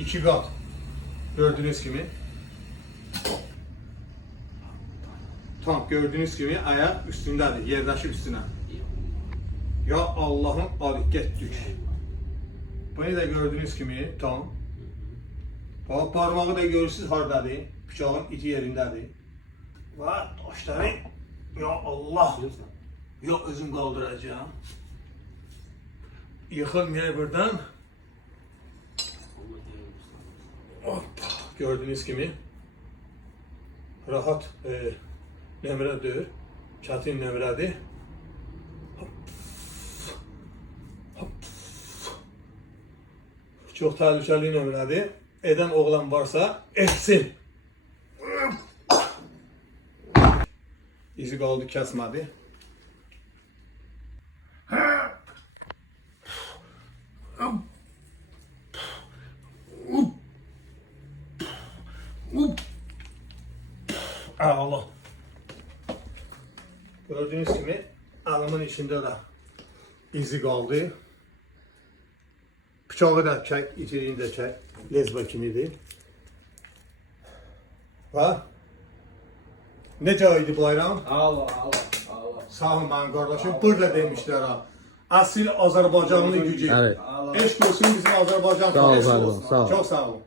İki kat. Gördüğünüz gibi. Tam gördüğünüz gibi ayak üstündedir. Yerdaşı üstüne. Ya Allah'ın hareketlik. Bunu da gördüğünüz gibi tam. Parmağı da görürsünüz hardadır. Bıçağın iti yerindedir. Ve taşları ya Allah. Ya özüm kaldıracağım. Yıkılmıyor buradan. Hoppa. Gördüğünüz gibi rahat nömrədir. Çətin nömrədir. Çox təhlükəli nömrədir. Edən oğlan varsa etsin. İzi qaldı, kəsmədi. Allah. Gördüğünüz gibi alımın içinde de izi kaldı. Bıçağı da çek, içeriğini de çek. Lezba kimidir. Ha? Necə idi bayram? Allah. Sağ olun benim kardeşim. Burada demişler ha. Asil Azerbaycanlı gücü. Evet. Eşk olsun bizim Azerbaycan. Sağ ol, kardeşim. pardon, sağ ol. Çok sağ olun.